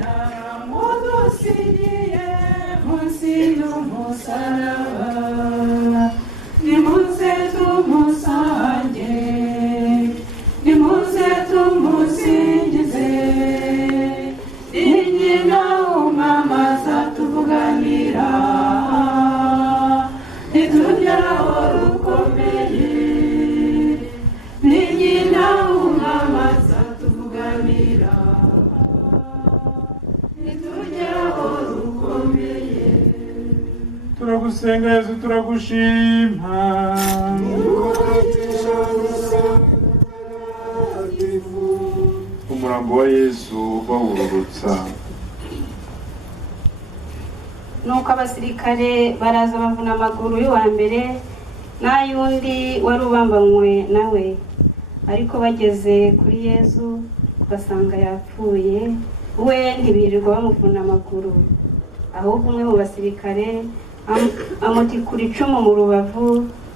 yaramudusigiye munsi y'umusaraba. Nimuze tumusange, nimuze tumusingize, ni nyina w'umwamaza tuvuganira, nitugeraho rukomeye, ni nyina w'umwamaza tuvuganira, nitugeraho rukomeye. Turagusenga Yesu, turagushima. Umurambo wa Yesu bawururutsa. Nuko abasirikare baraza bavuna amaguru y'uwa mbere n'ay'undi wari ubambanywe nawe, ariko bageze kuri Yesu basanga yapfuye, we ntibirirwa bamuvuna amaguru, ahubwo umwe mu basirikare amutikura icumu mu rubavu,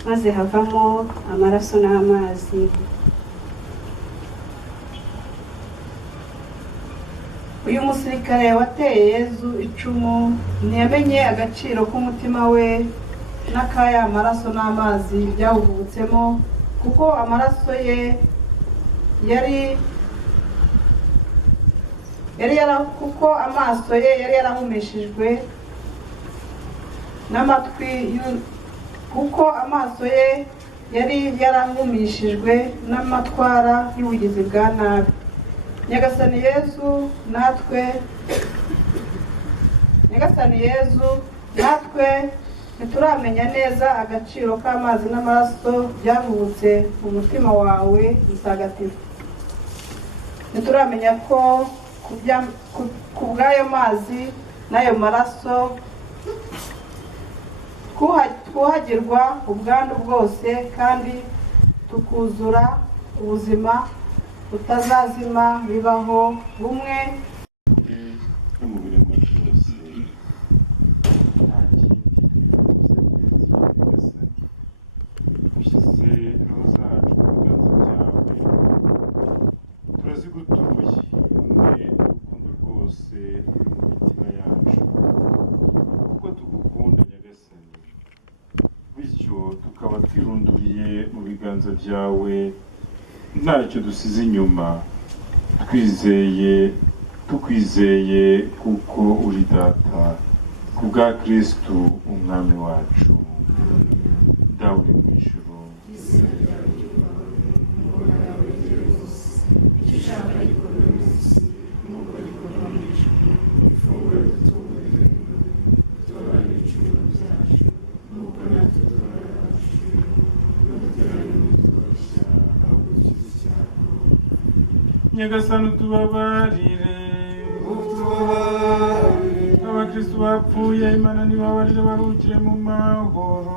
maze havamo amaraso n'amazi. Uyu musirikare wateye Yesu icumu ntiyamenye agaciro k'umutima we n'akaya amaraso n'amazi byawuvutsemo, kuko amaraso ye kuko amaso ye yari yarahumishijwe n'amatwara y'ubugizi bwa nabi. Nyagasani Yesu natwe ntituramenya neza agaciro k'amazi n'amaraso byavutse mu mutima wawe mutagatifu. Ntituramenya ko ku bw'ayo mazi n'ayo maraso twuhagirwa ubwandu bwose, kandi tukuzura ubuzima utazazima bibaho bumwe no mu biremwa byose. Nta kindi twifuza ushyize roho zacu mu biganza byawe, turazigutuye umwe urukundo rwose mu mitima yacu, kuko tugukunda Nyagasani, bityo tukaba twirunduriye mu biganza byawe ntacyo dusize inyuma, tukwizeye kuko uri data, ku bwa Kristu umwami wacu. Dawe uri mu ijuru, Nyagasani utubabarire, abakristu bapfuye Imana nibabarire baruhukire mu mahoro.